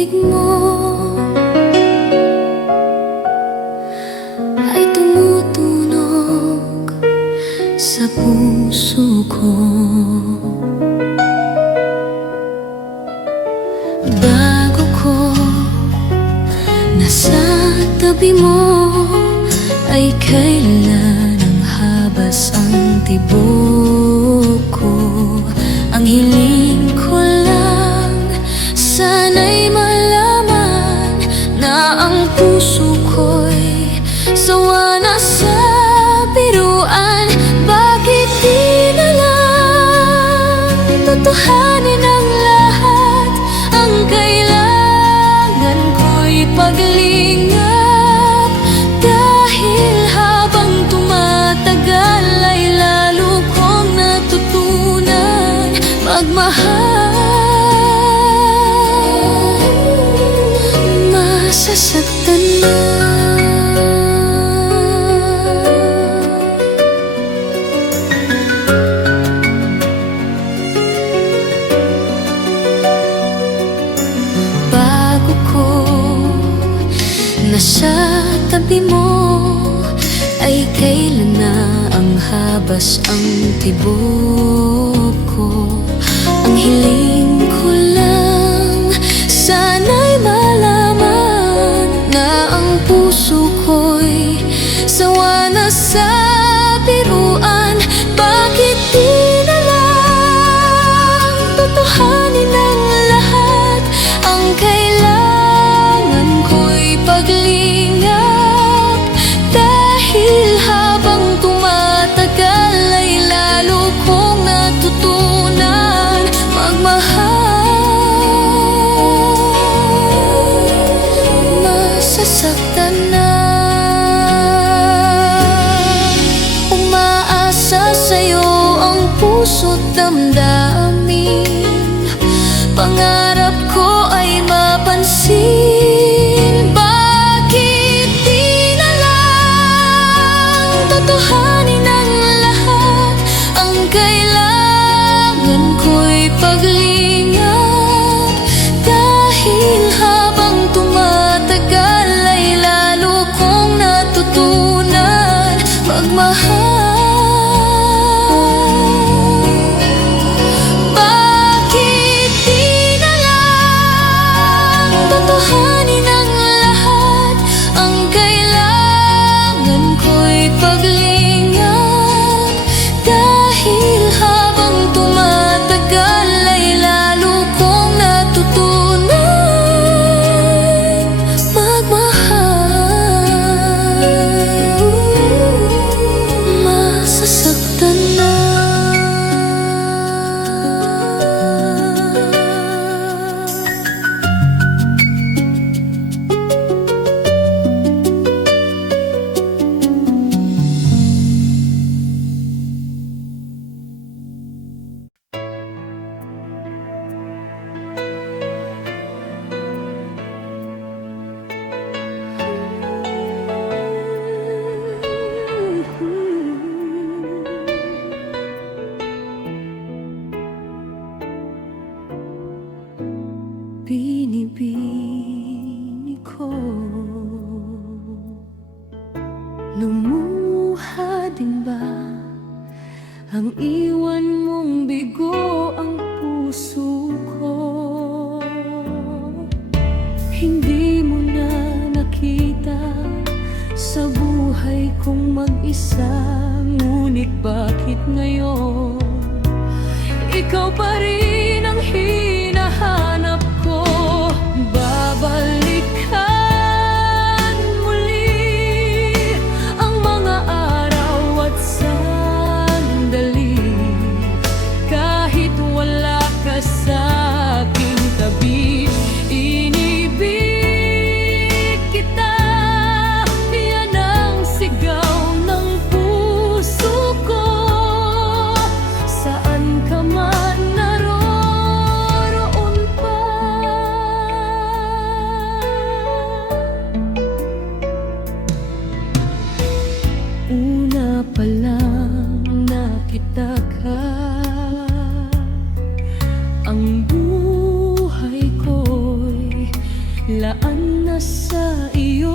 pag-ibig mo ay tumutunog sa puso ko. Bago ko nasa tabi mo ay kailan ang habas ang tibok ko. Ang hiling ko lang sana'y malaman na ang puso ko'y sawa na sa biruan. Bakit di na lang tutuhanin ang lahat? Ang kailangan ko'y paglingap, dahil habang tumatagal ay lalo kong natutunan magmahal. Masasaktan na. Bago ko nasa tabi mo ay kailan na ang habas ang tibok ko. Ang hiling ko lang sana'y malaman na ang puso ko'y sawa na sa biruan. Bakit di na lang tutuhanin ang lahat? Ang kailangan ko'y paglingap, dahil habang tumatagal ay lalo kong natutunan magmahal. Masasaktan na. Umaasa sa'yo ang puso't damdamin, pangarap ko ay mapansin. Bakit di na lang tutuhanin ang lahat? Ang kailangan ko'y paglingap, dahil habang tumatagal ay lalo kong natutunan magmahal. Bakit di na lang tutuhanin ang lahat? Ang kailangan ko'y paglingap, dahil habang tumatagal ay lalo kong natutunan magmahal. Masasaktan na. Binibini ko, lumuha din ba ang iwan mong bigo ang puso ko? Hindi mo na nakita sa buhay kong mag-isa, ngunit bakit ngayon ikaw pa rin ang hinahanap ko? Babalikan muli ang mga araw at sandali, kahit wala ka sa aking tabi. Inibig kita, yan ang sigaw ng puso ko. Saan ka man naroroon pa, una pa lang nakita ka, ang buhay ko'y Hayaan na sa iyo,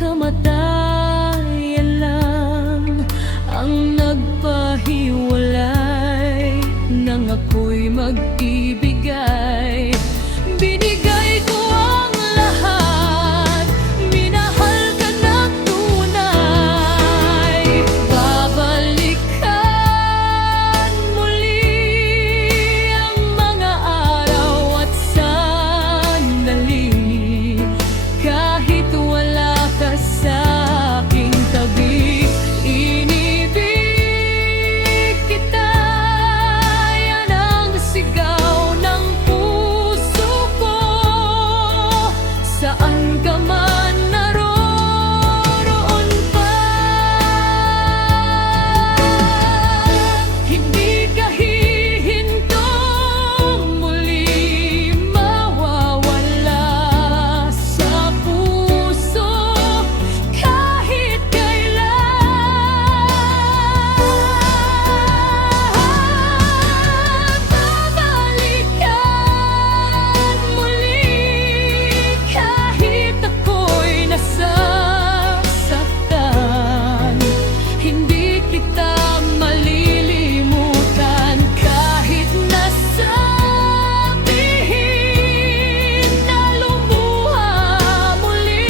kamatayan lang ang nagpahiwalay nang ako'y mag-ibigay. Binigay ko ang lahat, minahal ka ng tunay. Babalikan muli ang mga araw at sandali, kahit wala ka sa aking tabi. Inibig kita, yan ang sigaw ng puso ko. Saan ka man naroroon pa, hindi ka hihintong muli mawawala sa puso kahit kailan. Babalikan muli kahit ako'y nasasaktan. Hindi kita malilimutan kahit nasabihin na lumuha muli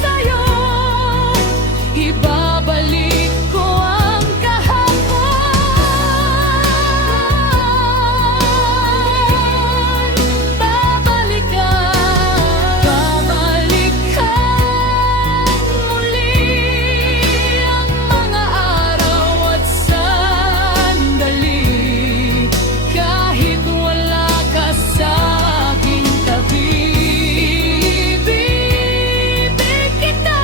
sa'yo. Ibabalik ko ang kahapon. Babalikan muli ang mga araw at sandali, kahit wala ka sa aking tabi. Ibibig kita,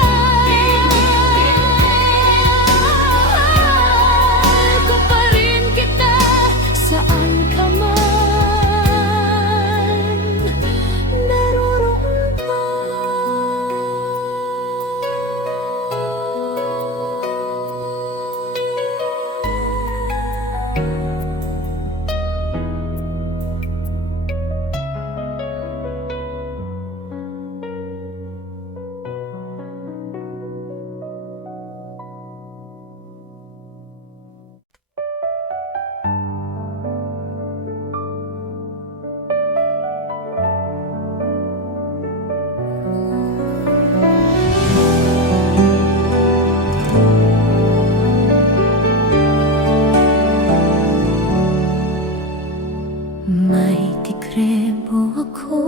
mahal ko pa rin kita, saan ka man naroroon pa. May tikrebo ako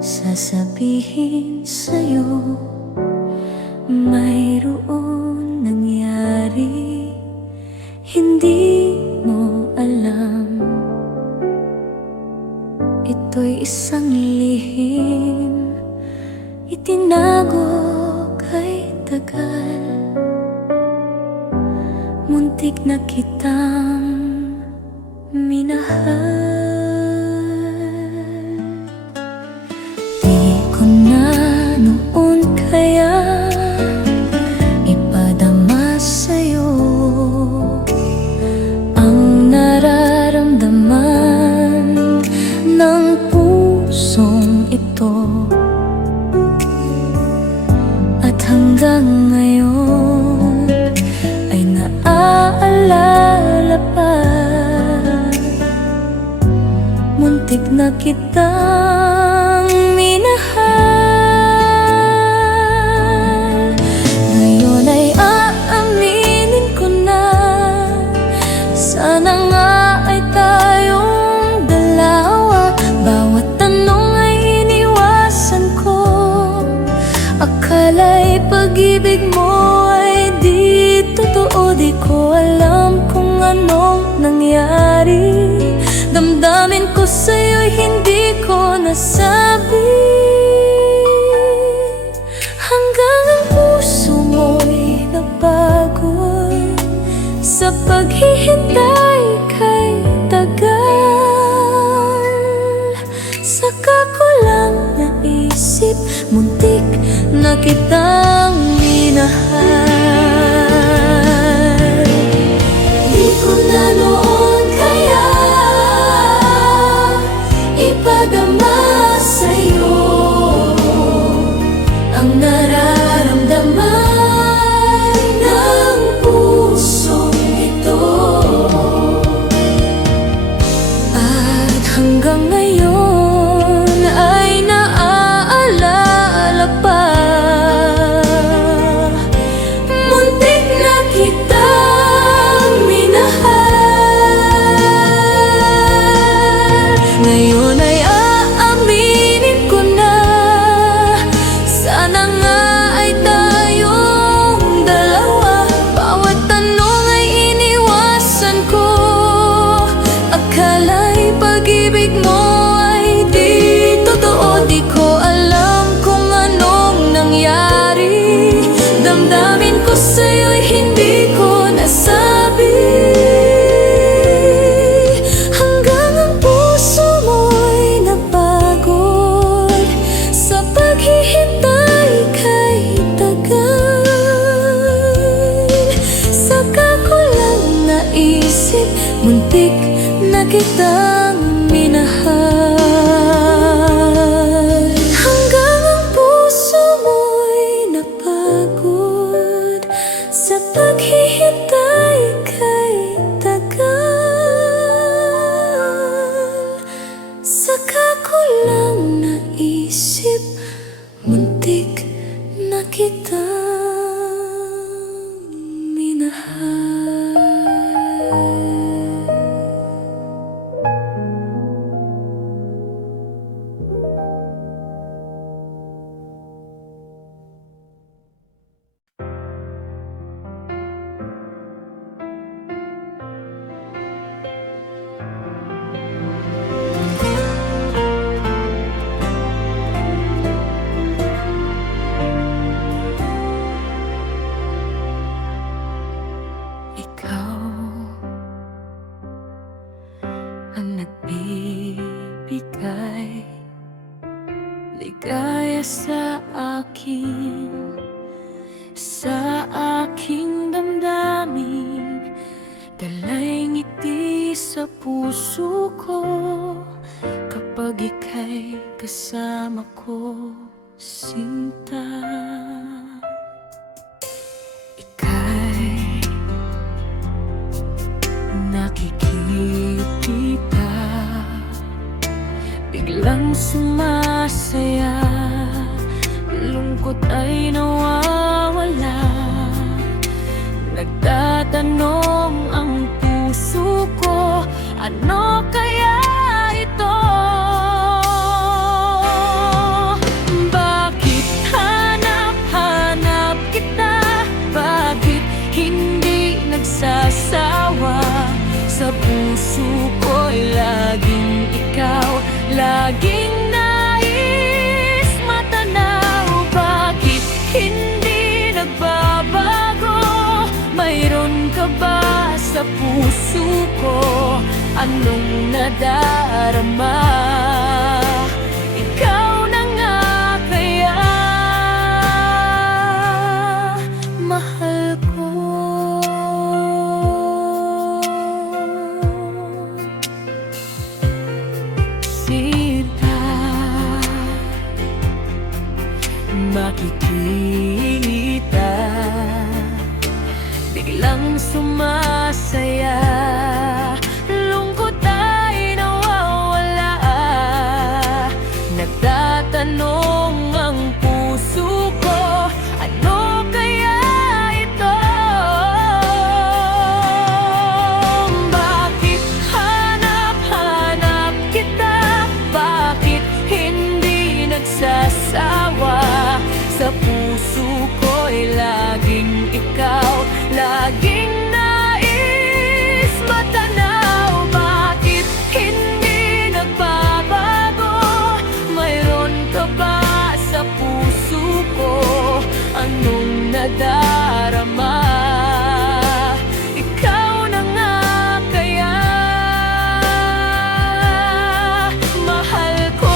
sasabihin sa'yo. Mayroon nangyari, hindi mo alam. Ito'y isang lihim, itinago kay tagal. Muntik na kitang minahal. Di ko na noon kaya ipadama sa'yo ang nararamdaman ng pusong ito. At hanggang ngayon ay naaalala pa. Muntik na kitang minahal. Ngayon ay aaminin ko na, sana nga ay tayong dalawa. Bawat tanong ay iniwasan ko, akala'y pag-ibig mo ay di totoo. Di ko alam kung anong nangyari, damdamin ko sa'yo'y hindi ko nasabi. Hanggang ang puso mo'y nabago sa paghihintay kay tagal. Saka ko lang naisip, muntik na kitang minahal. Di ko na noon kaya iba Akala'y pag-ibig mo ay di totoo. Di ko alam kung anong nangyari. Damdamin ko sa'yo'y hindi ko nasabi. Hanggang ang puso mo'y napagod sa paghihintay kay tagal. Saka ko lang naisip, muntik na kitang minahal. Hanggang ang puso mo'y napagod sa paghihintay kay tagal. Saka ko lang naisip, muntik na kitang minahal. Ikaw ang nagbibigay ligaya sa aking damdamin. Dalay ngiti sa puso ko kapag ika'y kasama ko, sinta. Ika'y nakikita, biglang sumasaya, lungkot ay nawawala. Nagtatanong ang puso ko, ano kaya ito? Bakit hanap-hanap kita? Bakit hindi nagsasawa? Sa puso ko'y laging ikaw, laging nais matanaw. Bakit hindi nagbabago? Mayroon ka ba sa puso ko? Anong nadarama? Ikaw na nga kaya, mahal ko. Sinta, makikita, biglang sumasaya, lungkot ay nawawala. Nagtatanong ang puso ko, ano kaya ito? Bakit hanap-hanap kita? Bakit hindi nagsasawa? Sa puso ko'y laging ikaw, laging nais matanaw. Bakit hindi nagbabago? Mayroon ka ba sa puso ko? Anong nadarama? Ikaw na nga kaya, mahal ko.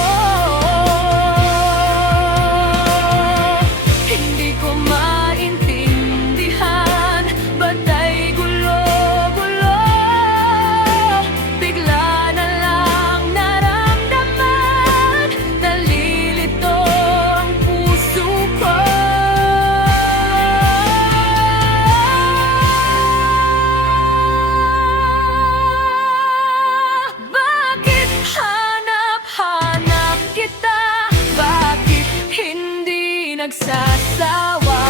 Hindi ko maintindihan, ba't ay gulo-gulo? Bigla na lang naramdaman, nalilito ang puso ko. Bakit hanap-hanap kita? Bakit hindi nagsasawa?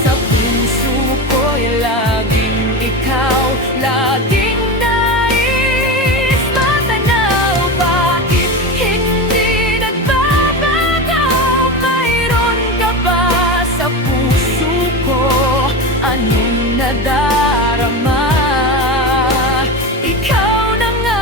Sa puso ko'y laging ikaw, laging nais matanaw. Bakit hindi nagbabago? Mayroon ka ba sa puso ko? Anong nadarama? Ikaw na nga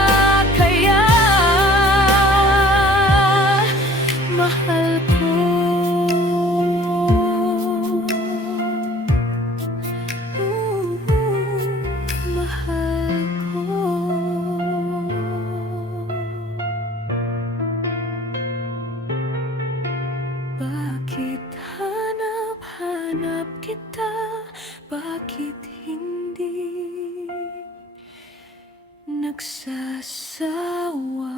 magsasawa.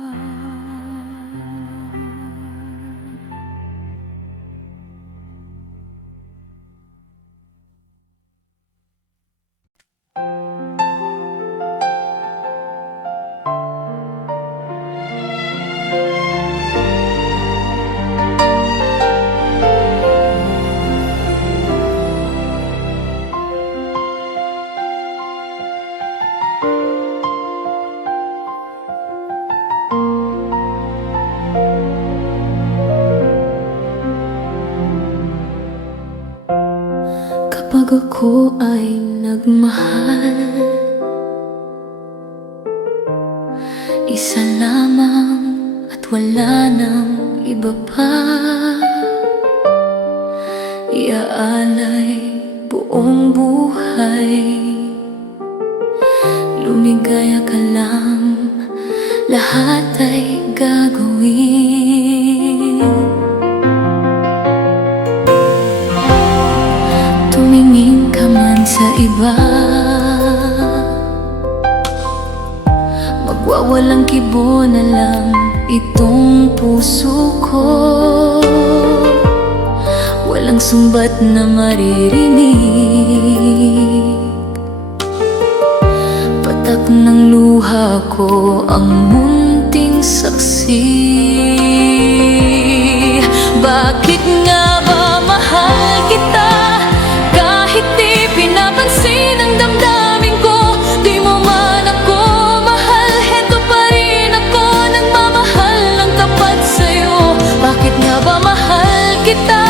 Kapag ako ay nagmahal, isa lamang at wala nang iba pa. Iaalay buong buhay, lumigaya ka lang, lahat ay gagawin. Tumingin ka man sa iba, magwawalang kibo na lang itong puso ko. Walang sumbat na maririnig, patak ng luha ko ang munting saksi. Bakit nga ba mahal kita? Kahit di pinapansin ang damdamin ko, di mo man ako mahal, heto pa rin ako, nagmamahal ng tapat sa'yo. Bakit nga ba mahal kita?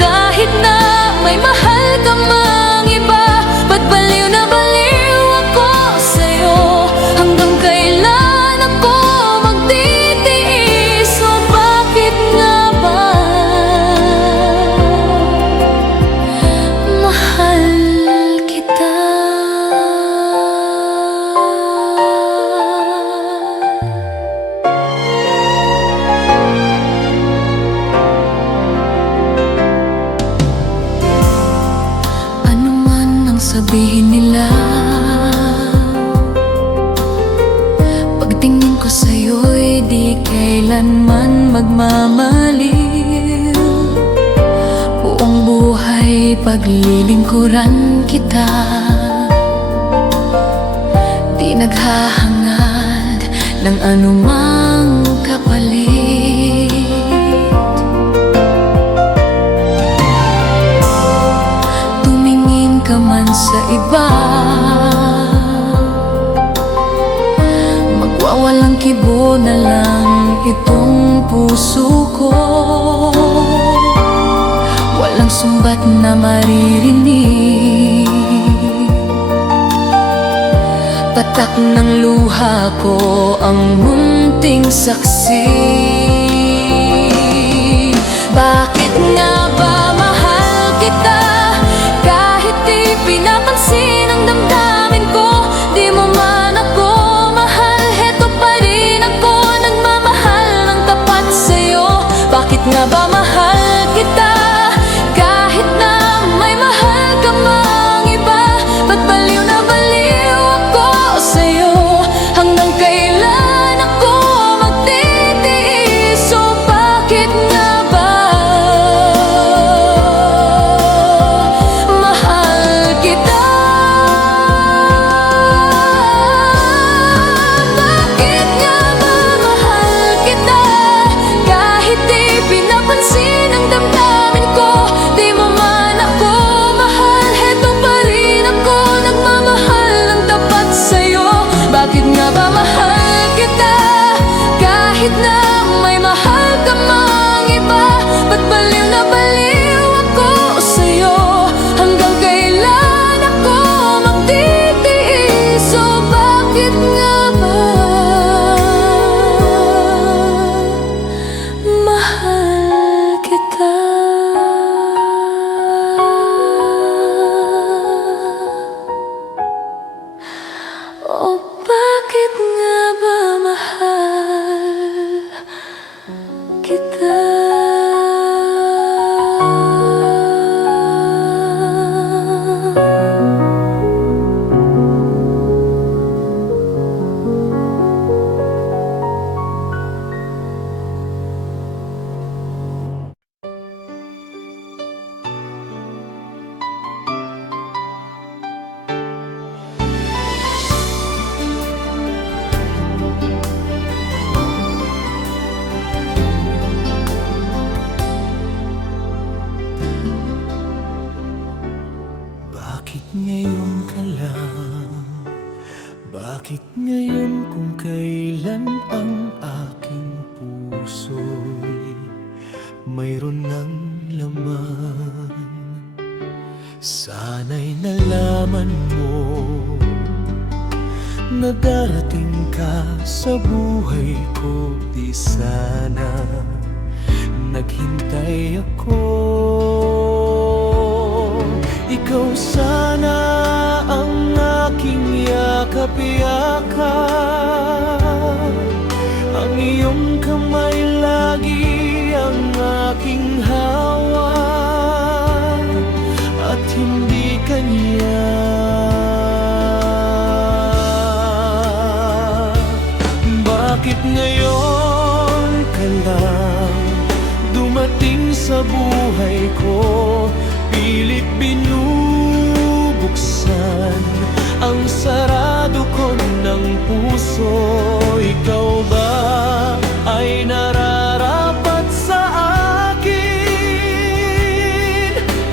Kahit na may mahal ka mang iba, ba't baliw na baliw ako sa'yo? Hanggang kailan ako magtitiis? O bakit nga ba mahal kita? Ano man ang sabihin nila, pagtingin ko sa'yo'y di kailanman magmamaliw. Buong buhay paglilingkuran kita, di naghahangad ng anumang kapalit. Tumingin ka man sa iba, magwawalang kibo na lang itong puso ko. Walang sumbat na maririnig, patak ng luha ko ang munting saksi. Bakit nga ba mahal kita? Kahit di pinapansin ang damdamin ko, di mo man ako mahal, heto pa rin ako, nagmamahal ng tapat sa'yo. Bakit nga ba mahal kita? Kahit na may mahal ka mang iba, ba't baliw na baliw ako sa'yo? Hanggang kailan ako magtitiis? maliwanag kung kailan ang aking puso'y mayroon ng laman. Sana'y nalaman mo na darating ka sa buhay ko. Di sana naghintay ako. Ikaw sana ang aking yakap-yakap, ang iyong kamay lagi ang aking hawak, at hindi kanya. Bakit ngayon ka lang dumating sa buhay ko? Pilit binubuksan ang sarado ko ng puso. Ikaw ba ay nararapat sa akin?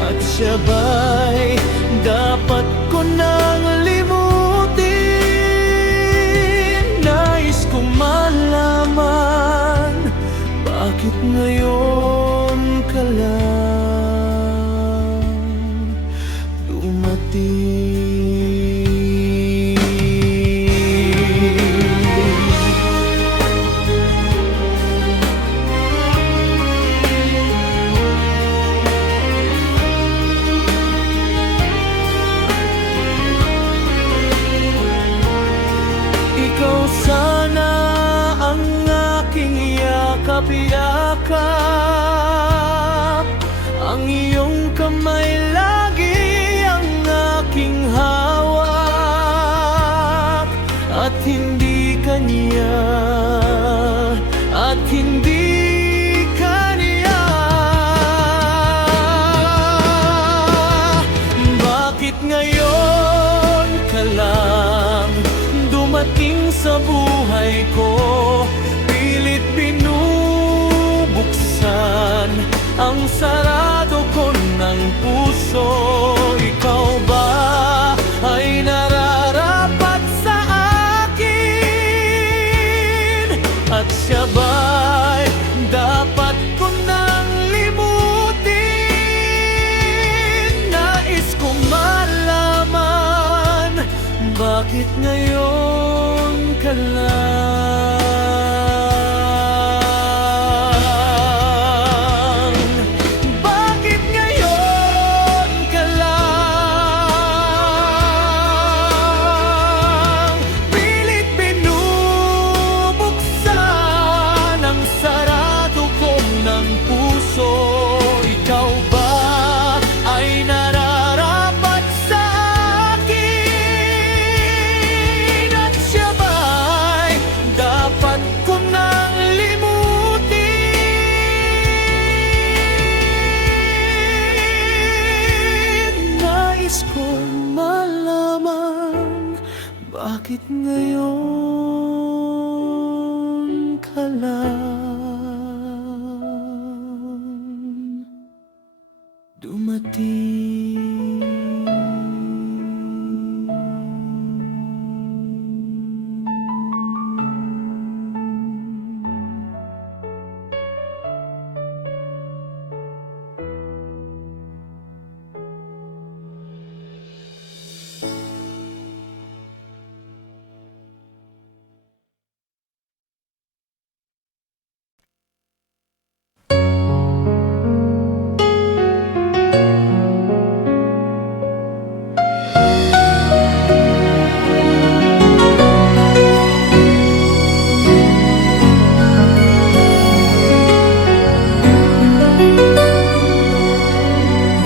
At siya ba'y dapat ko nang limutin? Nais ko malaman, bakit ngayon ka lang dumating? Ikaw sana ang aking yakap-yakap, ang iyong kamay lagi ang aking hawak, at hindi kanya, at hindi kanya. Bakit ngayon ka lang dumating sa buhay ko? Pilit binubuksan ang sarado ko ng puso. Ikaw ba ay nararapat sa akin? At siya ba'y dapat ko nang limutin? Nais ko malaman, bakit ngayon ka lang? Bakit ngayon ka lang pilit binubuksan ang sarado ko ng puso? Ikaw ba ay nararapat sa akin? At siya ba'y dapat ko nang limutin? Nais ko malaman, bakit ngayon ka lang dumating?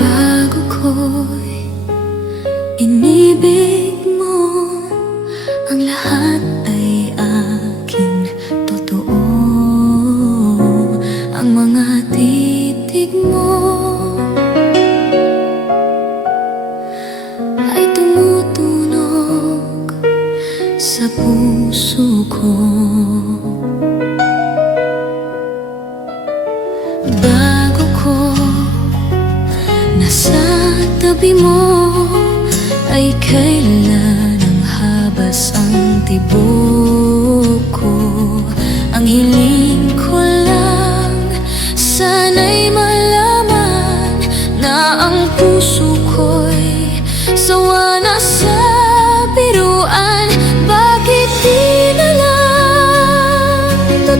Bago ko'y inibig mo, ang lahat ay aking totoo. Ang mga titig mo ay tumutunog sa puso ko. Bago ko nasa tabi mo, ay kailan ang habas ang tibok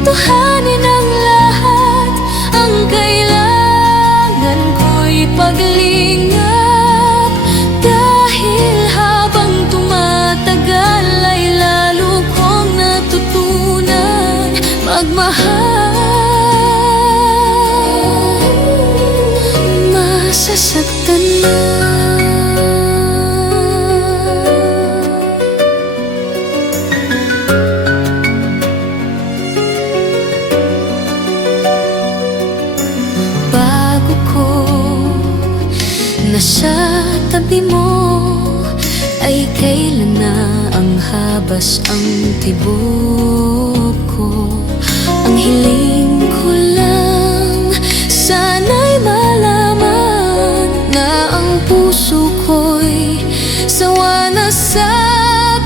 Tutuhanin ang lahat. Ang kailangan ko'y paglingap, dahil habang tumatagal ay lalo kong natutunan magmahal. Masasaktan na. Bago ko nasa tabi mo, ay kailan na ang habas ang tibok ko. Ang hiling ko lang, sana'y malaman na ang puso ko'y sawa na sa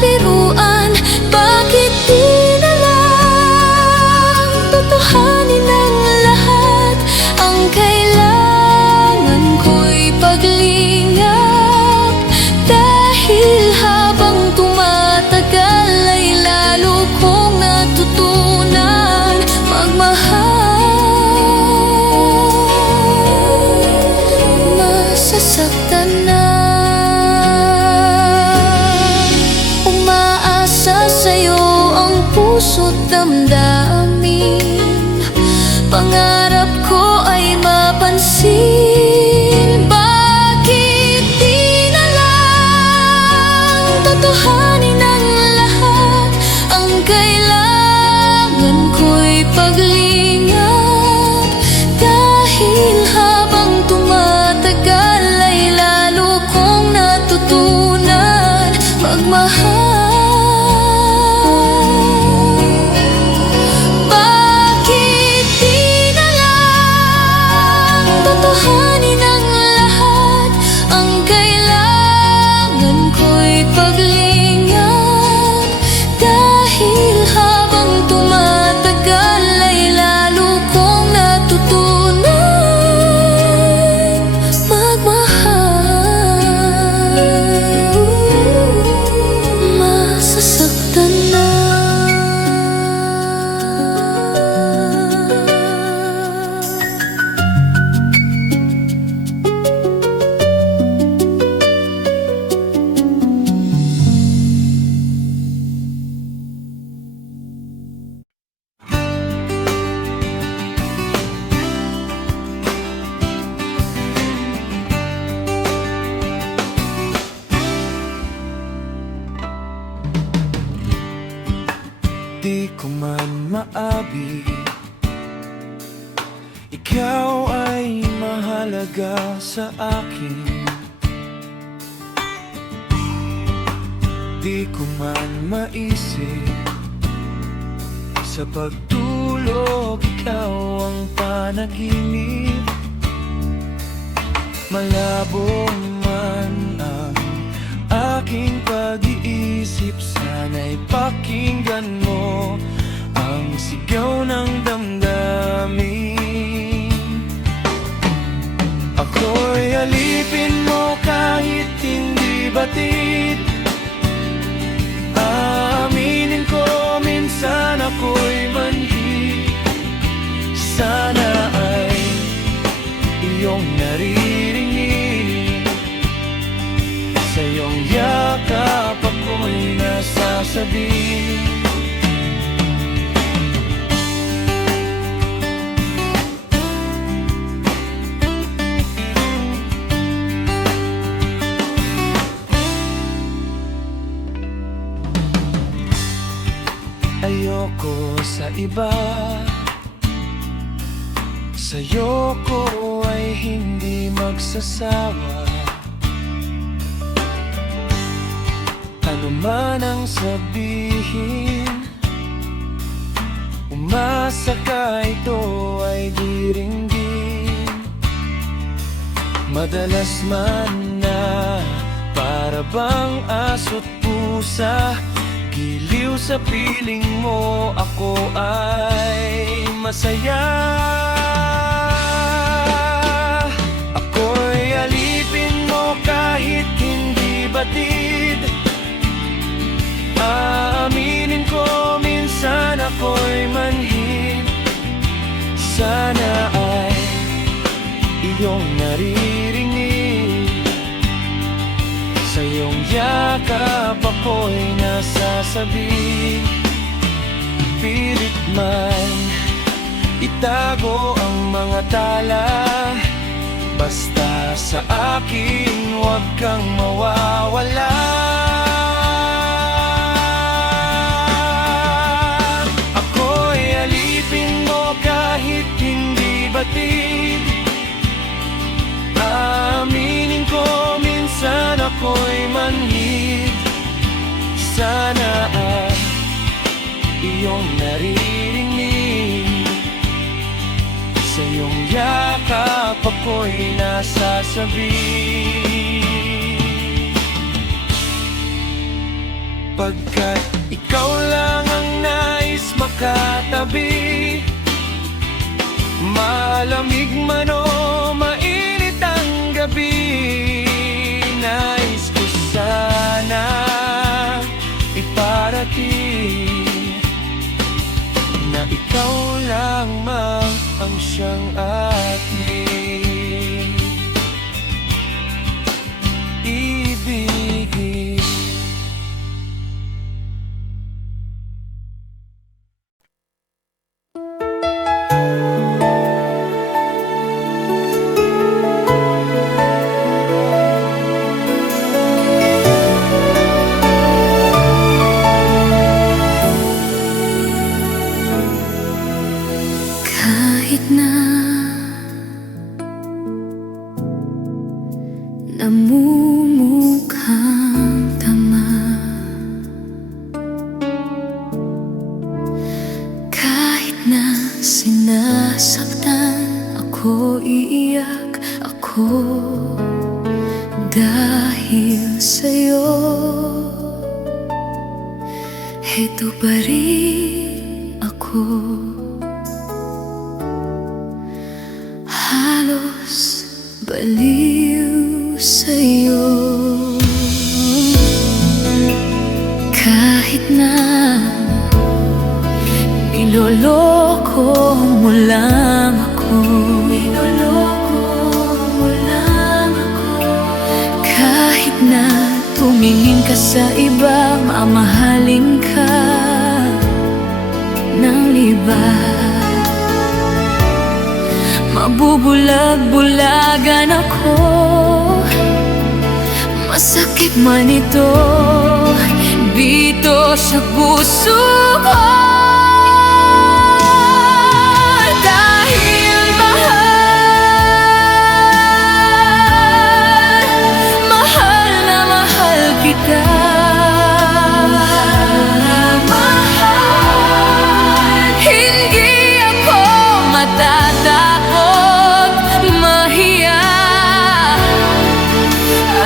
biruan. Bakit di na lang tutuhanin ang lahat? Ang kailangan ko'y paglingap, dahil habang tumatagal ay lalo kong natutunan magmahal. Masasaktan na. Umaasa sa'yo ang puso't damdamin, pangarap ko ay mapansin. Bakit di na lang tutuhanin ang lahat? Ang kailangan ko'y paglingap, dahil habang tumatagal ay lalo kong natutunan magmahal. Bakit di na lang tutuhanin ang lahat? Ang kailangan ko'y paglingap, dahil habang tumatagal ay lalo kong natutunan magmahal. Masasaktan na. Di ko man maabi, ikaw ay mahalaga sa akin. Di ko man maisip, sa pagtulog ikaw ang panaginip. Malabo man ang aking pag-iisip, sana'y pakinggan mo ang sigaw ng damdamin. Ako'y alipin mo kahit hindi batid. Aaminin ko minsan ako'y manhid. Sana ay iyong naririnig, sa iyong yakap ako'y nasasabi. Ayoko sa iba, sa'yo ko ay hindi magsasawa. Ano man ang sabihin, umasa ka ito ay diringgin. Madalas man na para bang aso't pusa, giliw sa piling mo ako ay masaya. Ako'y alipin mo kahit hindi batid. Aaminin ko minsan ako'y manhid. naririnig. Sa iyong yakap ako'y nasasabi. Pilit man itago ang mga tala, basta sa akin huwag kang mawawala. Ako'y alipin mo kahit hindi batid. Aaminin ko minsan ako'y manhid. Sana ay iyong naririnig. Sa iyong yakap ako'y nasasabi. Pagkat ikaw lang ang nais makatabi, malamig man o mainit ang gabi, nais ko sana iparating na ikaw lang ang siyang ating ibigin. Kahit na namumukhang tama, kahit na sinasaktan ako, iiyak ako dahil sa'yo. Heto pa rin ako, halos baliw sa'yo. Kahit na niloloko mo lang ako, kahit na tumingin ka sa iba, mamahalin ka ng libat, mabubulag-bulagan ako. Masakit man ito dito sa puso ko, dahil mahal na mahal kita. Hindi ako matatakot, mahiya,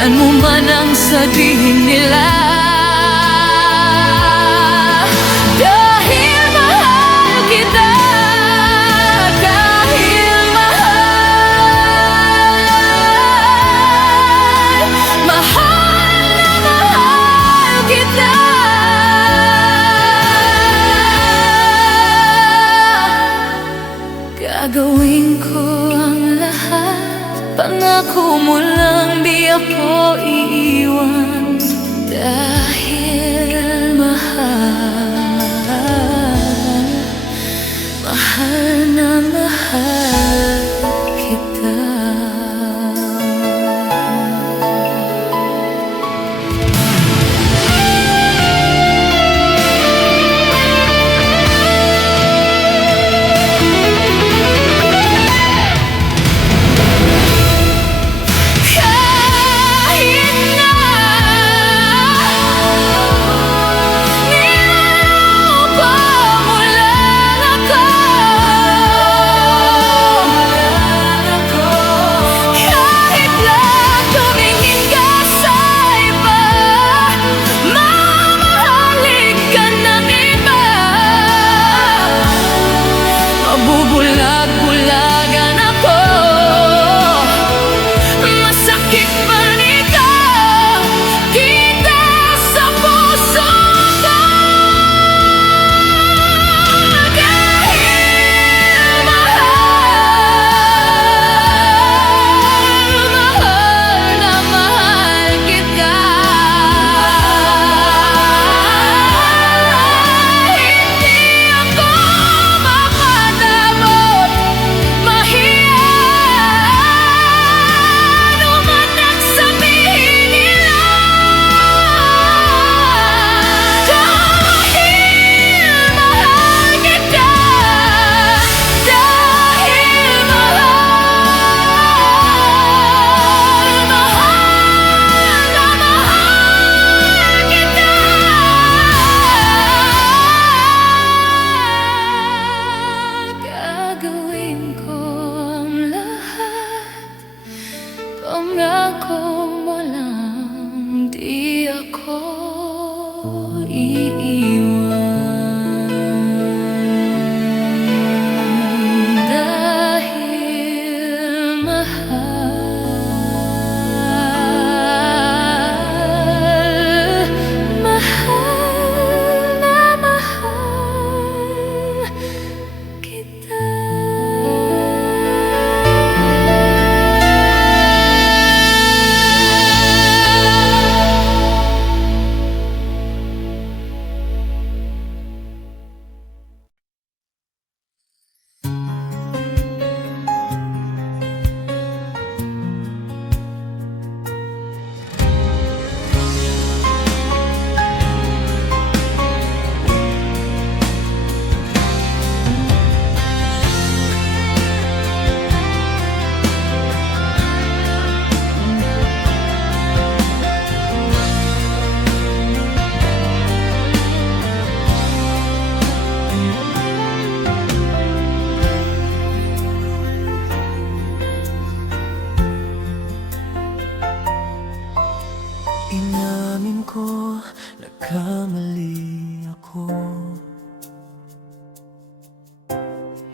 ano man ang sabihin nila. Dahil mahal kita, dahil mahal na mahal kita. Gagawin ko ang lahat, pangako mo lang di ako iiwan. Dahil mahal na mahal kita. Kahit na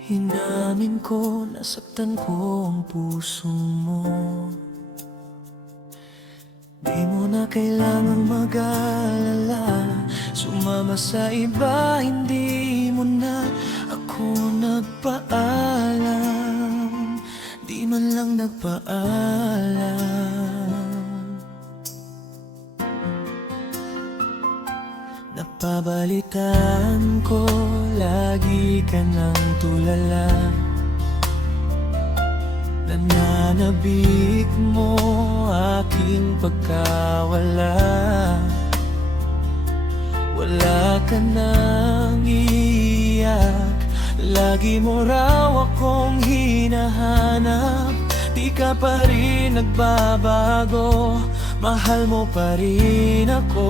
Inamin ko, nasaktan ko ang puso mo. Di mo na kailangang mag-alala, sumama sa iba, hindi mo na ako nagpaalam. Di man lang nagpaalam. Napabalitaan ko, lagi ka nang tulala. Nananabik mo aking pagkawala. Wala ka nang iiyak, lagi mo raw akong hinahanap. Di ka pa rin nagbabago, mahal mo pa rin ako.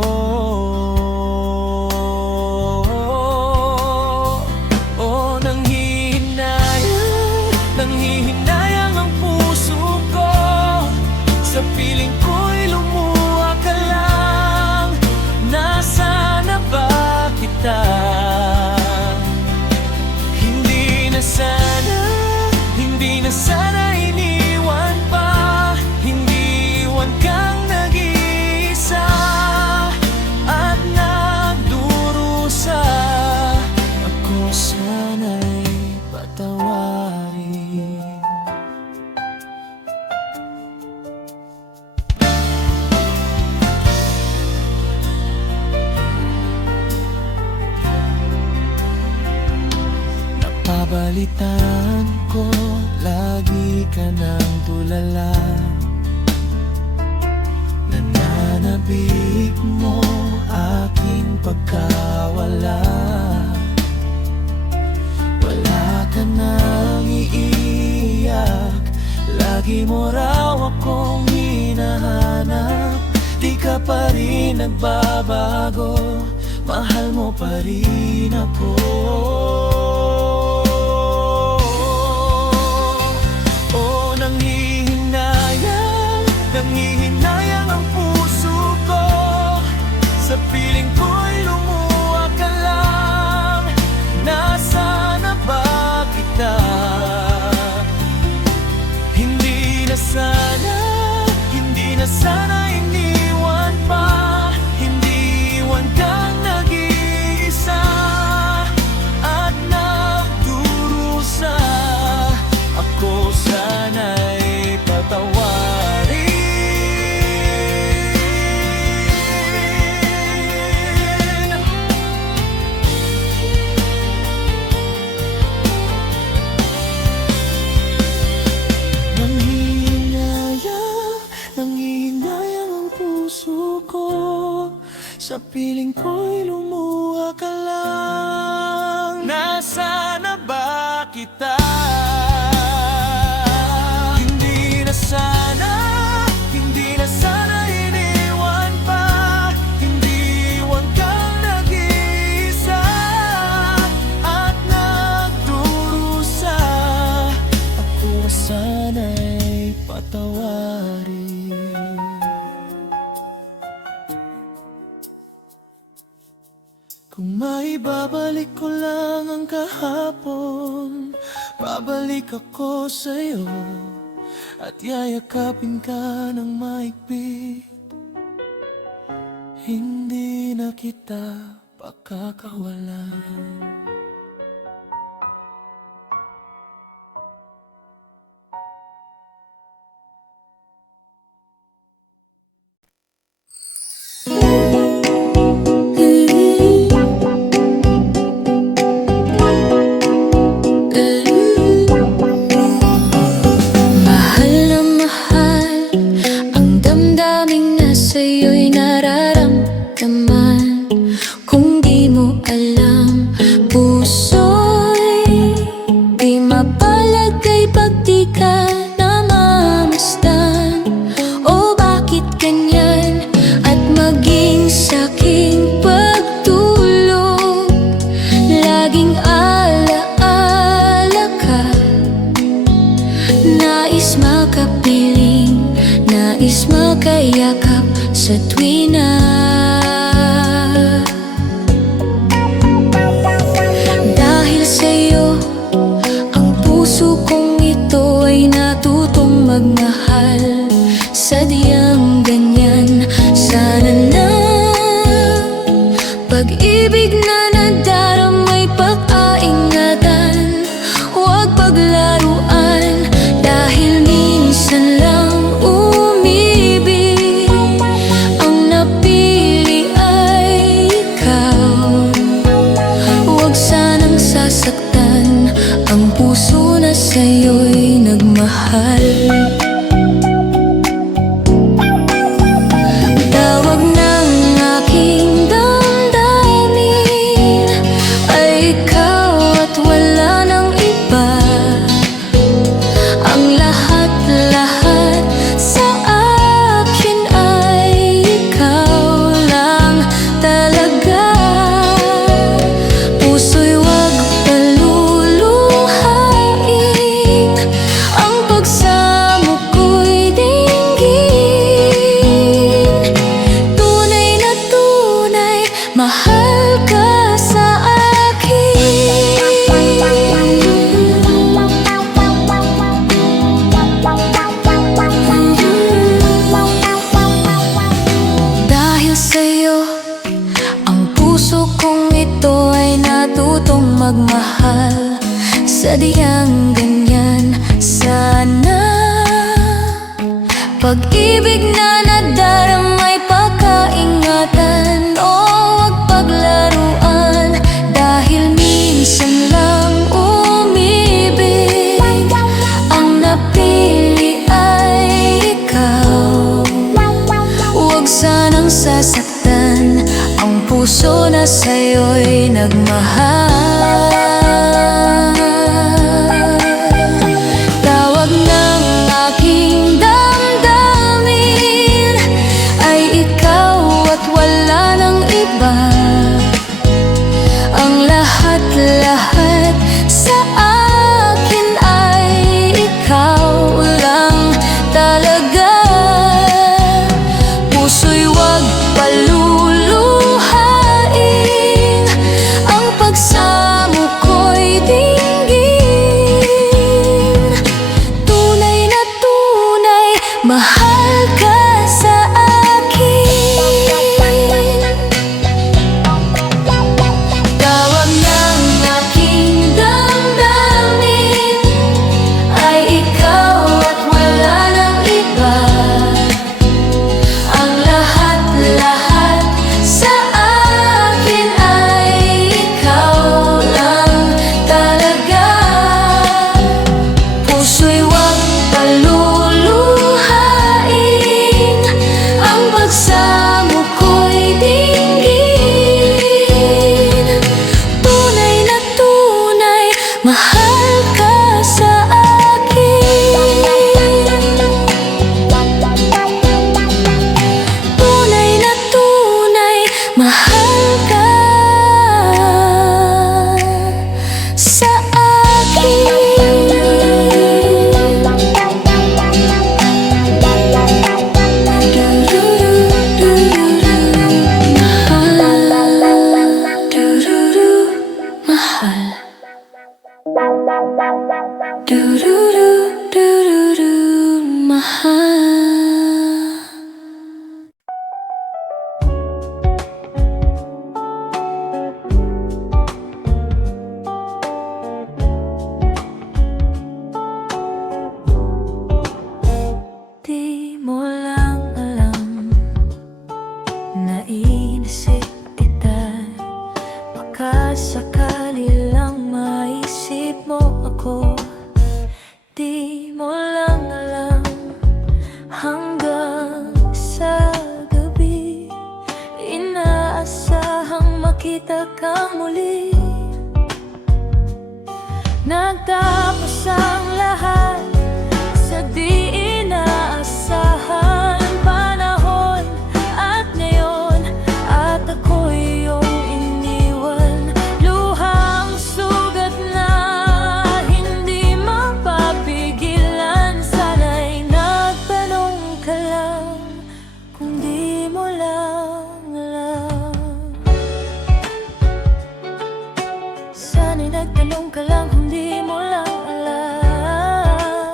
Oh, nanghihinayang ang puso ko. Sa piling ko'y lumuha ka lang. Nasaan na ba kita? Hindi na sana iniwan pa. Hindi iwan kang nag-iisa at nagdurusa. Ako sana'y patawarin. Napabalitaan ko, lagi ka nang tulala. Nananabik mo aking pagkawala. Wala ka nang iiyak, lagi mo raw akong hinahanap. Di ka pa rin nagbabago, mahal mo pa rin ako. Oh, nanghihinayang ang puso ko. Sa piling ko'y lumuha ka lang. Nasaan na ba kita? Hindi na sana iniwan pa. Hindi iwan kang nag-iisa at nagdurusa. Ako sana'y patawarin. Nanghihinayang ang puso ko. Sa piling ko'y lumuha ka lang. Nasaan na ba kita? Hindi na sana iniwan pa. Hindi iwan kang nag-iisa at nagdurusa. Ako sana'y patawarin. Kung maibabalik ko lang ang kahapon, babalik ako sa'yo at yayakapin ka ng maigpit. Hindi na kita pakakawalan. Mahal na mahal, ang damdaming nasa iyo'y nararamdaman. Kung di mo alam, puso'y di mapalagay pag di ka namamasdan. O bakit ganyan? At maging sa'king pagtulog, laging alaala ka. Nais makapiling, nais makayakap sa tuwina. Dahil sa'yo magmahal. Sadyang ganyan, sana na pag-ibig na nadaramay pag-aingatan, huwag paglaruan, dahil minsan lang umibig. Ang napili ay ikaw, huwag sanang sasaktan ang puso na sa'yo'y nagmahal. Tawag ng aking damdamin ay ikaw at wala nang iba. Ang lahat-lahat sa akin ay ikaw lang talaga. Puso'y wag paluluhain, ang pagsamo ko'y dinggin. Tunay na tunay, mahal ka sa akin. Dahil sa'yo, ang puso kong ito ay natutong magmahal. Sadyang ganyan, sana pag-ibig na nadaramay pagkaingatan, o huwag paglaruan, dahil minsan lang umibig. Ang napili ay ikaw, huwag sanang sasaktan ang puso na sa'yo'y nagmahal. Tawag ng aking damdamin ay ikaw at wala nang iba. Ang lahat-lahat sa akin ay ikaw lang talaga. Puso'y wag paluluhain, ang pagsamo ko'y dinggin. Tunay na tunay, mahal ka sa akin. Tawag ng aking damdamin ay ikaw at wala nang iba. Ang lahat-lahat sa akin ay ikaw lang talaga. Puso'y wag paluluhain, ang pagsamo ko'y dinggin. Tunay na tunay, mahal ka sa akin. Tunay na tunay, mahal ka sa akin. Mahal. Di mo lang alam, nainisip kita, baka sakali lang maisip mo ako. Di mo lang alam, hanggang sa gabi inaasahang makita kang muli. Nagtapos ang lahat sa di inaasahan panahon, at ngayon at ako'y iyong iniwan. Luhang sugat na hindi mapapigilan. Sana'y nagtanong ka lang kung di mo lang alam. Sana'y nagtanong ka lang kung di mo lang alam.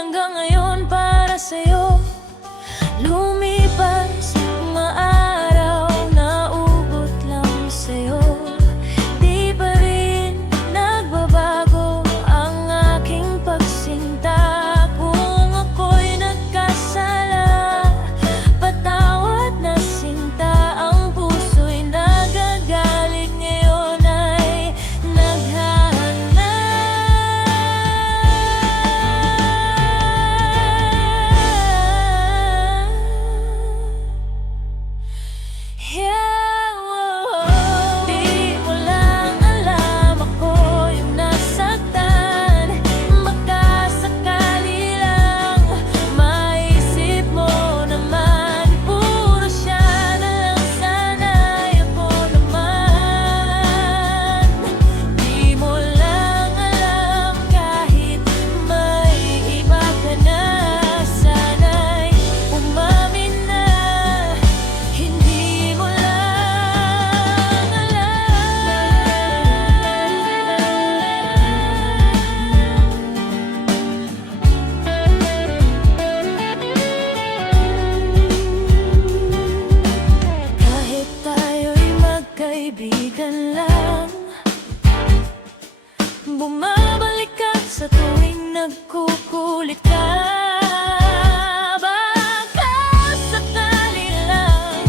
hanggang ngayon para sa'yo. Lumipas mga araw, naugot lang sa'yo. Di pa rin nagbabago ang aking pagsinta. Kung ako'y nagkasala, patawad na sinta. Ang puso'y nagagalit, ngayon ay naghahanda. Yeah, oh, di mo lang alam ako yung nasaktan. Baka sakali lang maisip mo naman, puro siya na lang sana'y ako naman. Di mo lang alam kahit may iba ka na, sana'y umamin na. Hindi mo lang alam. Kahit tayo'y magkaibigan lang, bumabalik ka sa tuwing nagkukulit ka. Baka sakali lang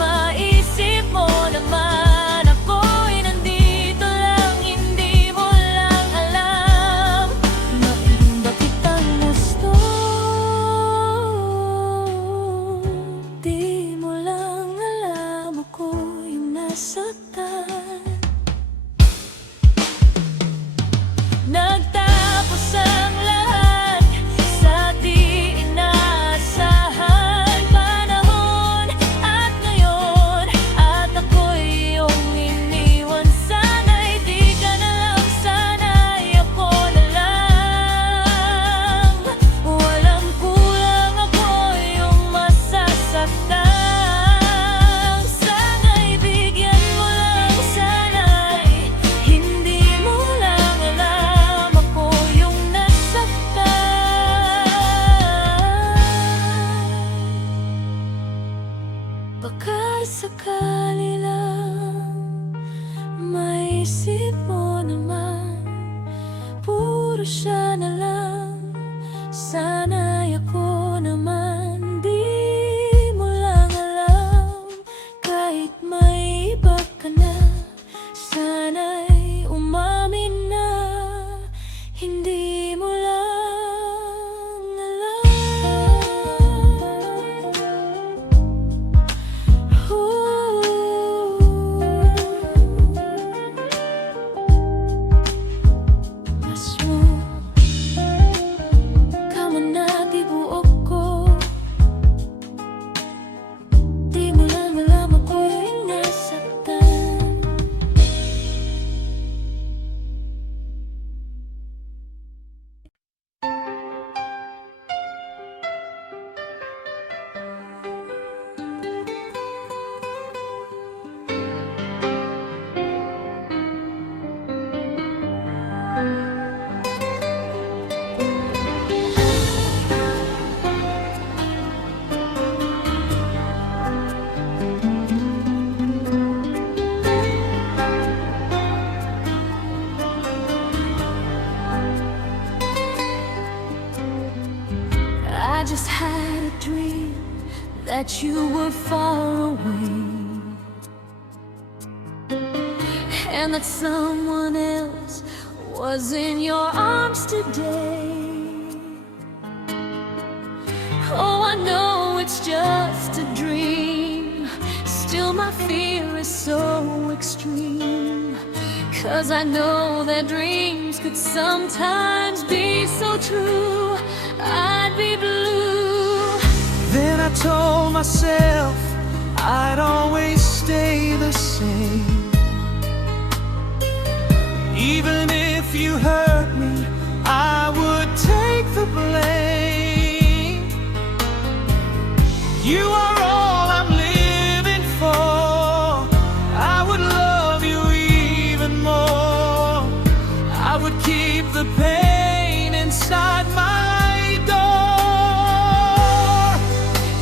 maisip mo naman, ako'y nandito lang. Hindi mo lang alam, maiba kitang gusto. Di mo lang alam, ako'y nasaktan. Nagtapos ang lahat sa di inaasahan panahon at ngayon, at ako'y iyong iniwan. Sana'y di ka na lang, sana'y ako na lang. Walang kulang, ako yung masasaktan. Sana'y bigyan mo lang, sana'y hindi mo lang alam, ako yung nasaktan. Baka sakali lang maisip mo naman, puro siya na lang, sana'y ako naman. Di mo lang alam kahit may iba ka na, sana'y umamin na. Hindi mo lang alam. Mas mo kama na di buok ko. Di mo lang alam, ako'y nasaktan. I just had a dream that you were far away, and that someone else was in your arms today. Oh, I know it's just a dream, still my fear is so extreme. 'Cause I know that dreams could sometimes be so true. I'd be blue. Then I told myself I'd always stay the same. Even if you hurt me, I would take the blame. You are all I'm living for. I would love you even more. I would keep the pain inside my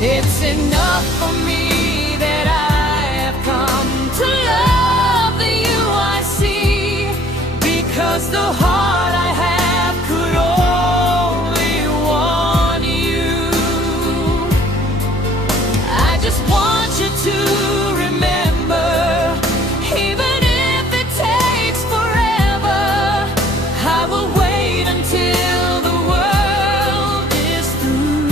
It's enough for me that I have come to love the you I see, because the heart I have could only want you. I just want you to remember, even if it takes forever, I will wait until the world is through.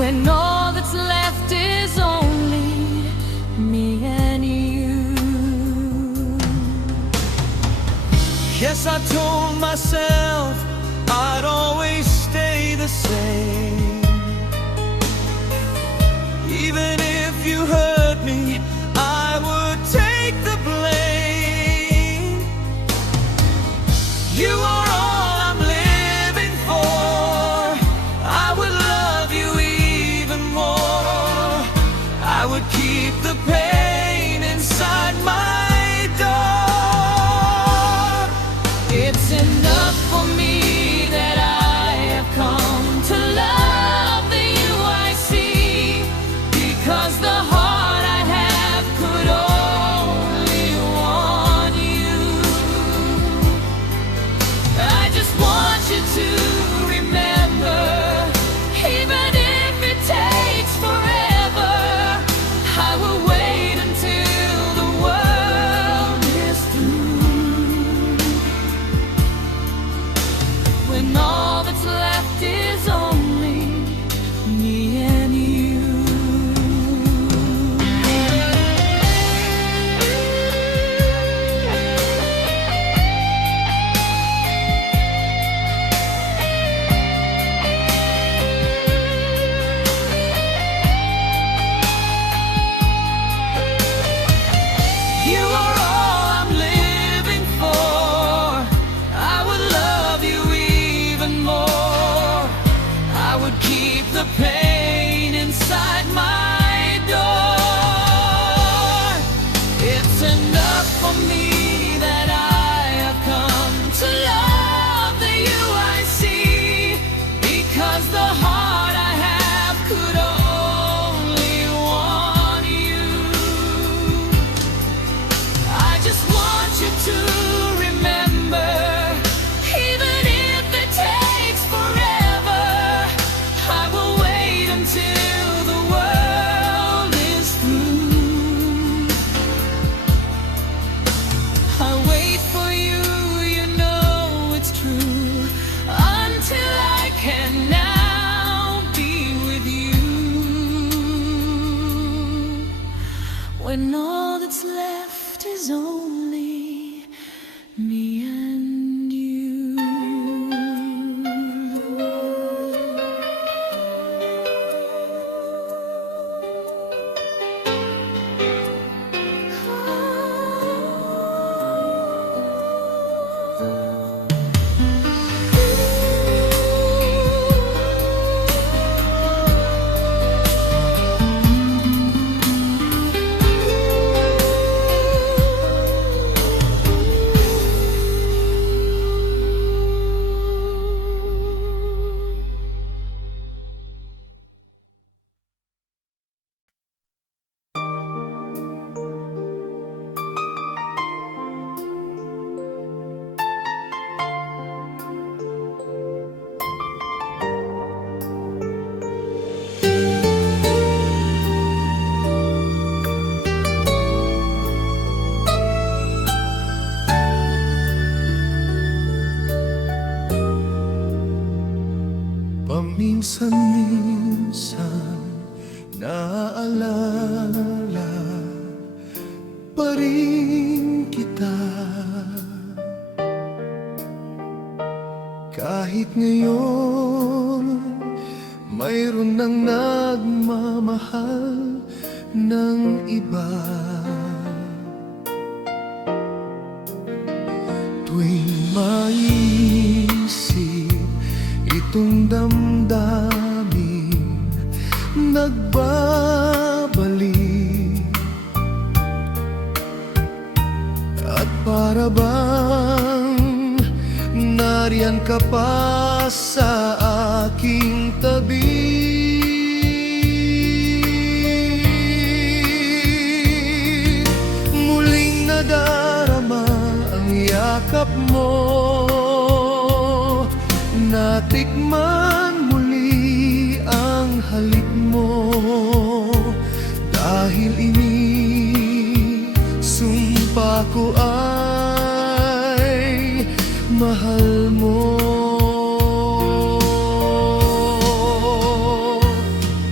When all that's left is only me and you. Yes, I told myself I'd always stay the same. Even if you hurt me, I would take the blame. You are all I'm living for. I would love you even more. I would keep the pain inside my door. It's enough for me that I have come to love the you I see, because the heart I have could only want you. I just want you to remember, even if it takes forever, I will wait until the world is through. When all that's left is only me and you. You are all I'm living for. I would love you even more. I would keep the pain inside my door. It's enough for me that I have come to love the you I see, because the heart I have could only want you. I just want you to remember, even if it takes forever, I will wait until the world is through. I wait for you, you know it's true, until I can now be with you. When all that's left is only me and you. Paminsan-minsan naaalala pa rin kita, kahit ngayon mayroon nang nagmamahal ng iba. Tuwing maisip itong damdamin, nagbabalik, at para bang nariyan ka pa sa aking tabi. Muling nadarama ang yakap mo, natikman muli ang halik mo. Dahil sumpa ko ay mahal mo.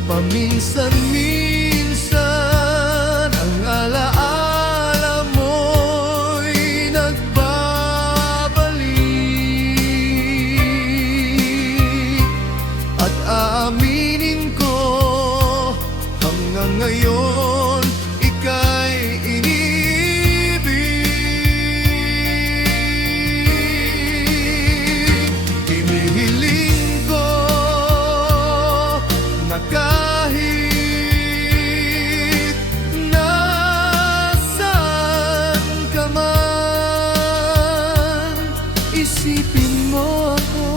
Paminsan-minsan ang alaala mo'y nagbabalik, at aaminin ko hanggang ngayon ika'y iniibig. Hinihiling ko na kahit nasaan ka man, isipin mo ako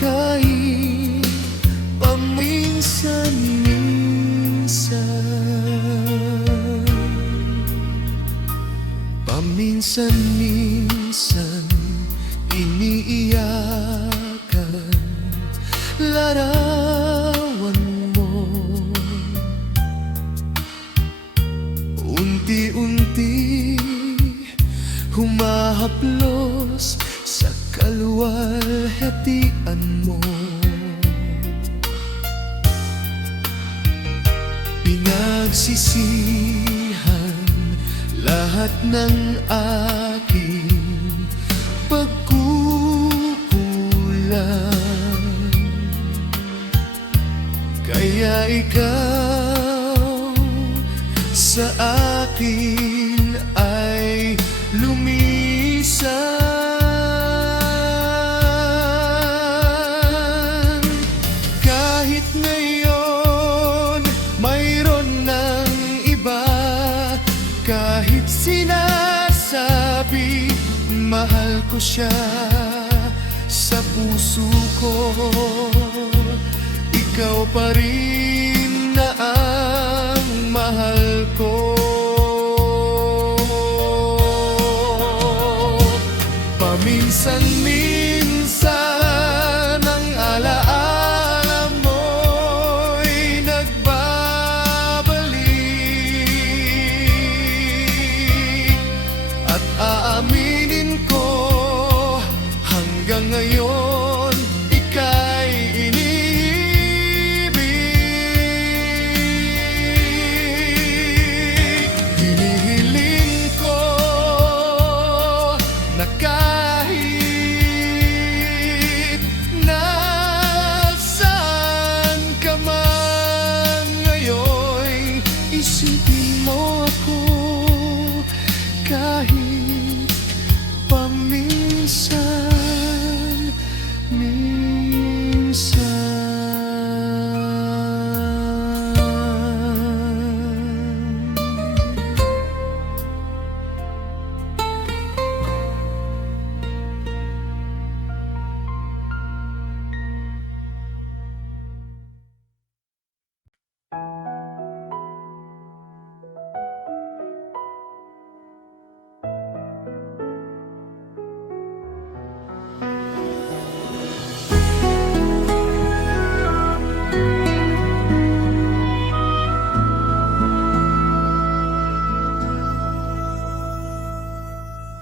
kahit paminsan-minsan. Paminsan-minsan iniiyakan larawan mo. Unti-unti humahaplos sa kaluwalhatian mo. Pinagsisihan lahat ng aking pagkukulang, kaya ikaw sa akin ay lumisan. Kahit ngayon mayroon ng iba, kahit sinasabi mahal ko siya, sa puso ko ikaw pa rin na ang mahal ko. Paminsan-minsan ang alaala mo'y nagbabalik, at aaminin ko hanggang ngayon ika'y iniibig. Hinihiling ko na kahit nasaan ka man ngayon, isipin mo ako kahit paminsan-minsan.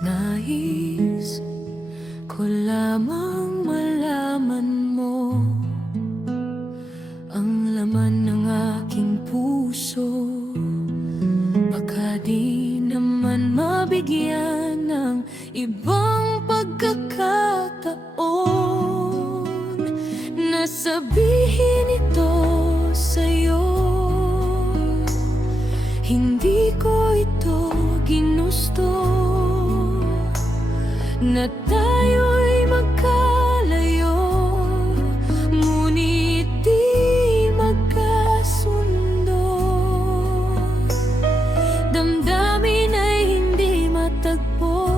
Nais ko lamang malaman mo ang laman ng aking puso. Baka di naman mabigyan ng ibang pagkakataon na sabihin ito sa'yo. Hindi ko ito ginusto na tayo'y magkalayo, ngunit di magkasundo. Damdamin ay hindi matagpo.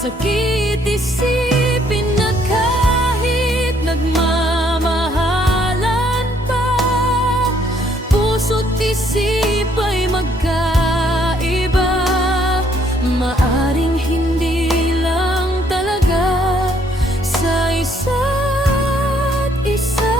Masakit isipin na kahit nagmamahalan pa, puso't isip ay magkaiba. Maaring hindi lang talaga sa isa't isa.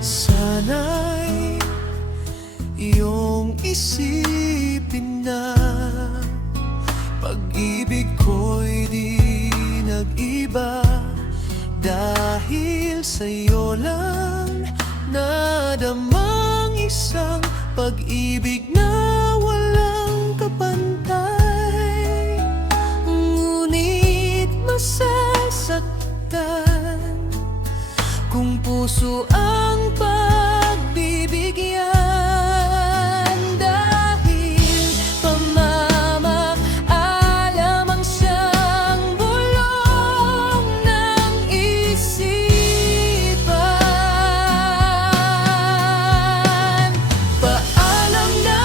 Sana'y iyong isipin na pag-ibig ko'y di nag-iba, dahil sa'yo lang nadamang isang pag-ibig na walang kapantay. Ngunit masasaktan kung puso ang pagbibigyan, dahil pamamaalam ang siyang bulong ng isipan. Paalam na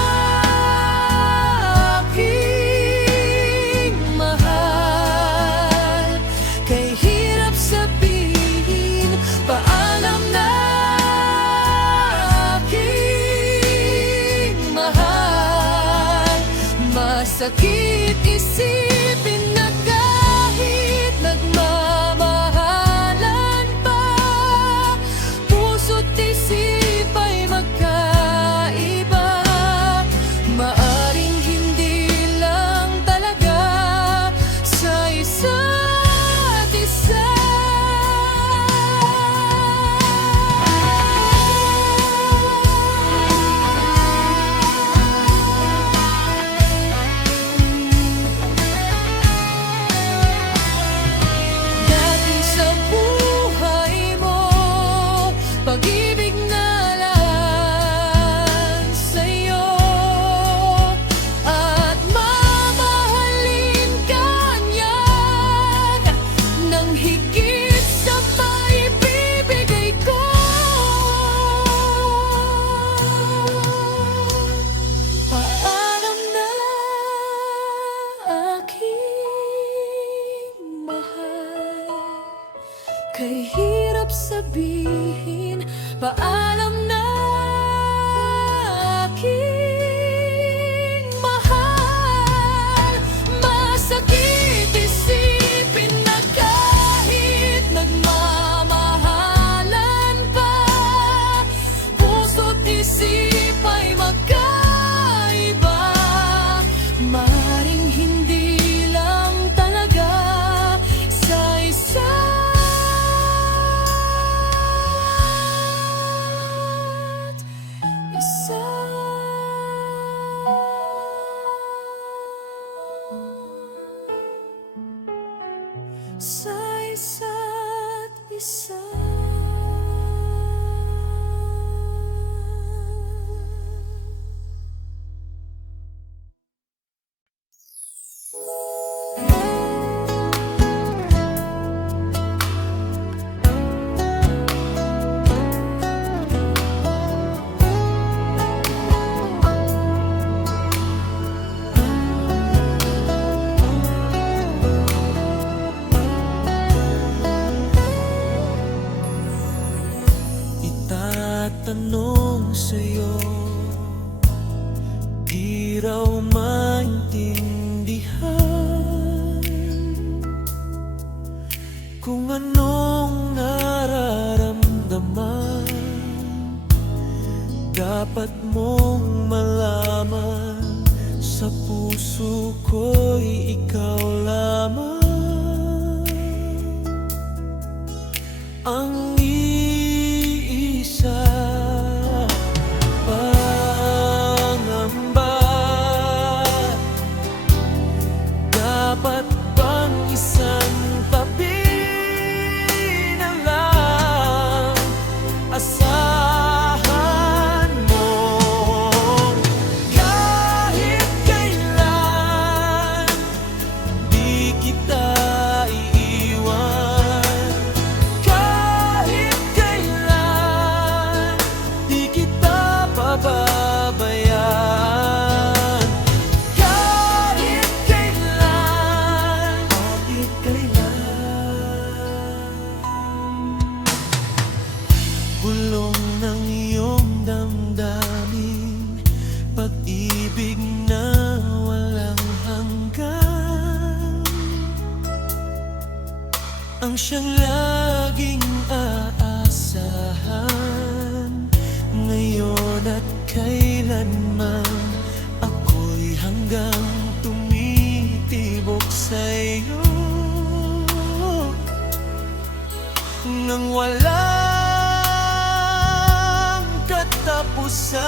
aking mahal, kay hirap sabihin. Paalam na aking mahal, masakit isipin na kahit nagmamahalan pa, puso't isip ay magkaiba. Maaring hindi lang talaga sa isa't isa. Dati sa buhay mo, pag-ibig na lang sa'yo, at mamahalin ka niyan nang higit sa maibibigay ko. Paalam na aking mahal, kay hirap sabihin. Paalam na aking mahal, masakit isipin na kahit nagmamahalan pa, puso't isip ay magkaiba. Maring hindi lang talaga sa isa't isa. Sa isa't isa. Itatanong sa'yo, di raw maintindihan kung anong nararamdaman. Dapat mong malaman, sa puso ko'y ikaw lamang ang iisa. Pangamba, dapat bang isang tabi na lang? Asahan mo kahit kailan siyang laging aasahan, ngayon at kailanman. Ako'y hanggang tumitibok sa'yo nang walang katapusan.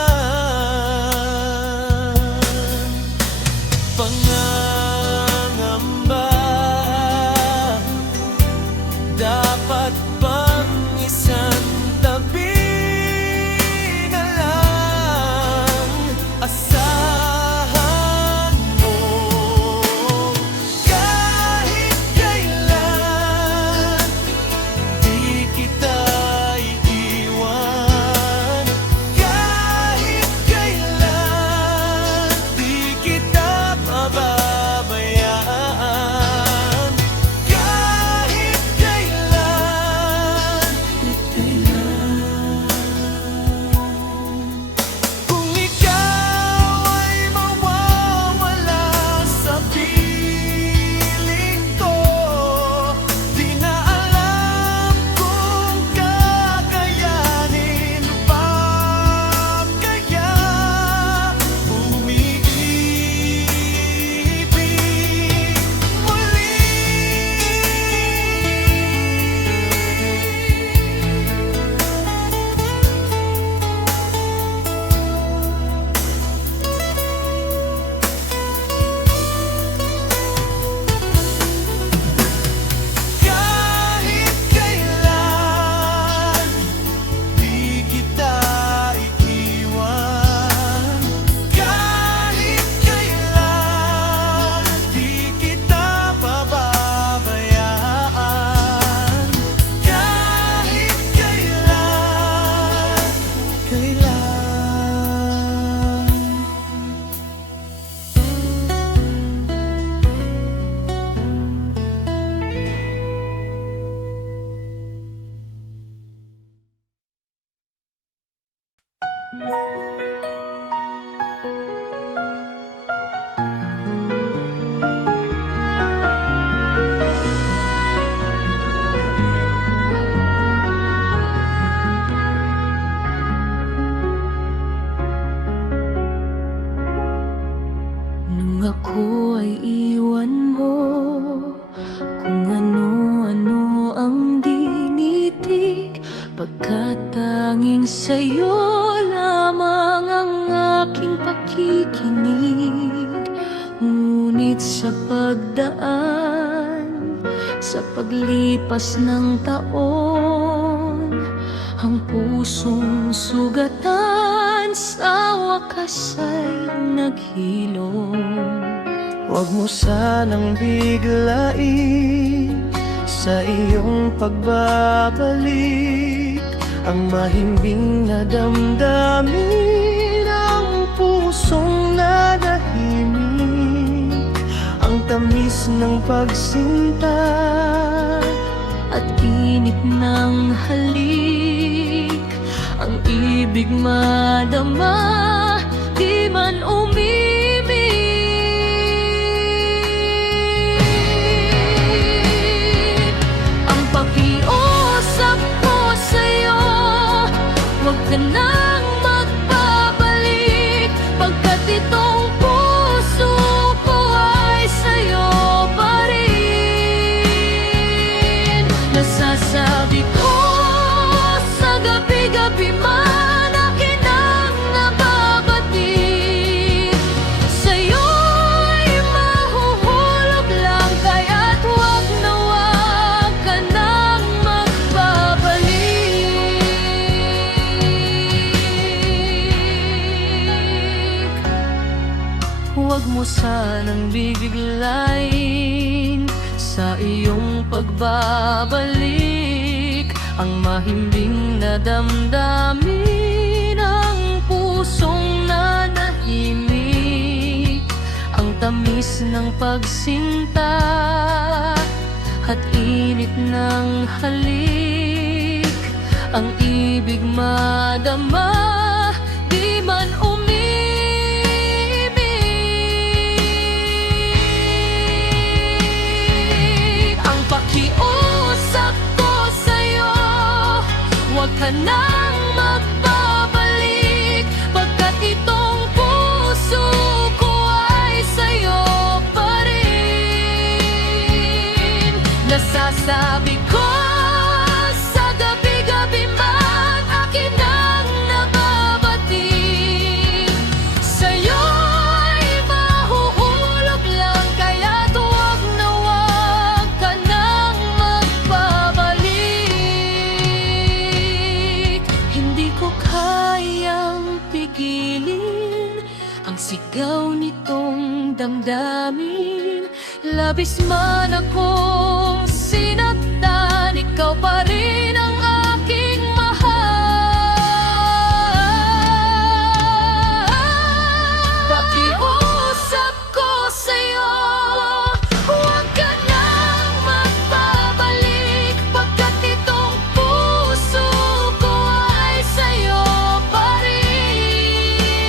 Pangangamba, dapat bang isang tabi na lang? Asahan mo kahit kailan di kita iiwan. Kahit kailan di kita pababayaan. Kahit kailan, kung ikaw ay mawawala sa piling ko, di na alam kung kakayanin pa kaya umiibig muli. Kahit kailan di kita iiwan. Kahit kailan di kita pababayaan. Kahit kailan, Nung ako ay iwan mo, kung ano-ano ang dinitig, pagkat tanging sa'yo lamang ang aking pakikinig. Ngunit sa pagdaan, sa paglipas ng taon, ang pusong sugatan sa wakas ay naghilom. huwag mo sanang biglain sa iyong pagbabalik ang mahimbing na damdamin, ang pusong nanahimik, ang tamis ng pagsinta At init ng halik, ang ibig madama, di man umimik. Ang pakiusap ko sa'yo, huwag ka nang magbabalik, pagkat itong puso ko ay sa'yo pa rin. Nasasabi ko sa gabi-gabi man, akin ang nababati. Sa'yo'y mahuhulog lang, kaya't huwag na huwag ka nang magbabalik. Huwag mo sanang bibiglain sa iyong pagbabalik ang mahimbing na damdamin, ang pusong nanahimik, ang tamis ng pagsinta at init ng halik, ang ibig madama, di man umibig. Ang pakiusap ka nang magbabalik, pagkat itong puso ko ay sa'yo pa rin. Nasasabi ko sa gabi-gabi man, akin ang nababating. Sa'yo'y mahuhulog lang, kaya't huwag na huwag ka nang magbabalik. Hindi ko kayang pigilin ang sigaw nitong damdamin. Labis man akong sinaktan, ikaw pa rin ang aking mahal. Pakiusap ko sa'yo, huwag ka nang magbabalik, pagkat itong puso ko ay sa'yo pa rin.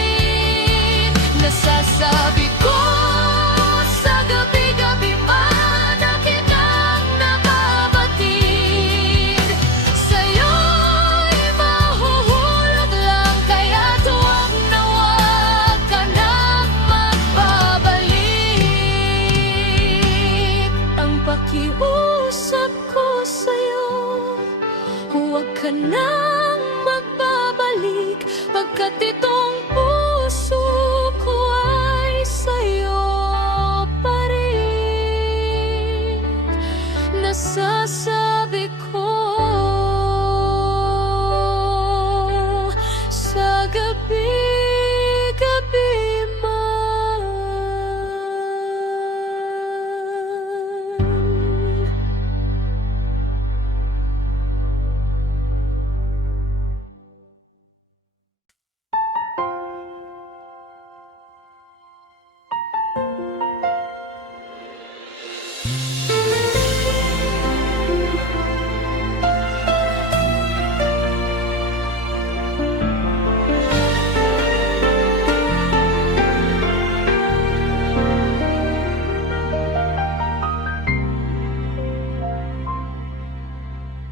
Nasasabi ko sa gabi-gabi man, akin ang nababatid. Sa'yo'y mahuhulog lang, kaya't huwag na huwag ka nang magbabalik. Ang pakiusap ko sa'yo, huwag ka nang magbabalik, pagkat itong puso ko ay sa'yo pa rin. Nasasabi ko sa gabi-gabi man.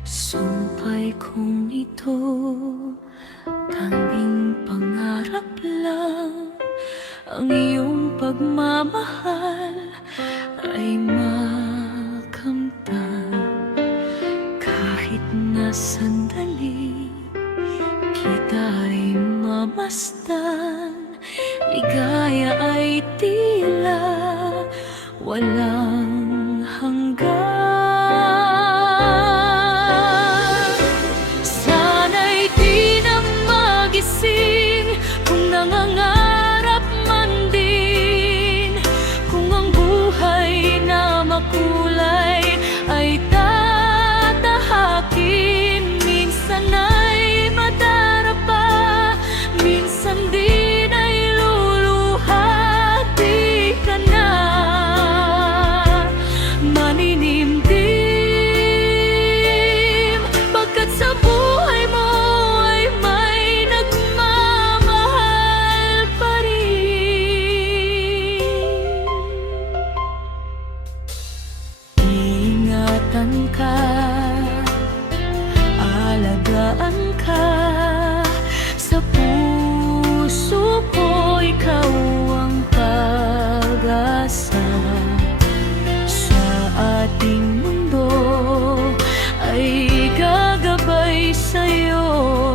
Sumpay kong ito, tanging pangarap lang. Ang iyong pagmamahal ay makamtan. Kahit na sandali kita'y mamasdan, ligaya ay tila walang hanggan. Sana'y di na magising kung nangangarap man din, kung ang buhay na makulay ay tatahakin. Minsan ay madarapa, minsan din ay luluha. Di ka na maninimdim, pagkat sa buhay mo ay may nagmamahal pa rin. Ingatan ka, alagaan ka, sa puso ko ikaw ang pag-asa. Sa ating mundo ay gagabay sa'yo,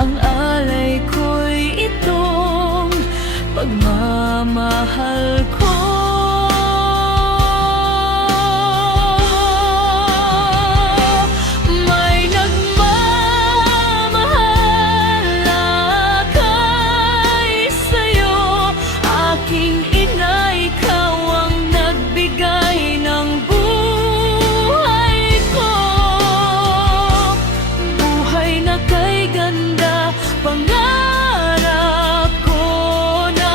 ang alay ko'y itong pagmamahal ko. May nagmamahal na kay sa'yo, aking ina, ikaw ang nagbigay ng buhay ko. Buhay na kay ganda, pangarap ko na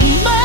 magmahal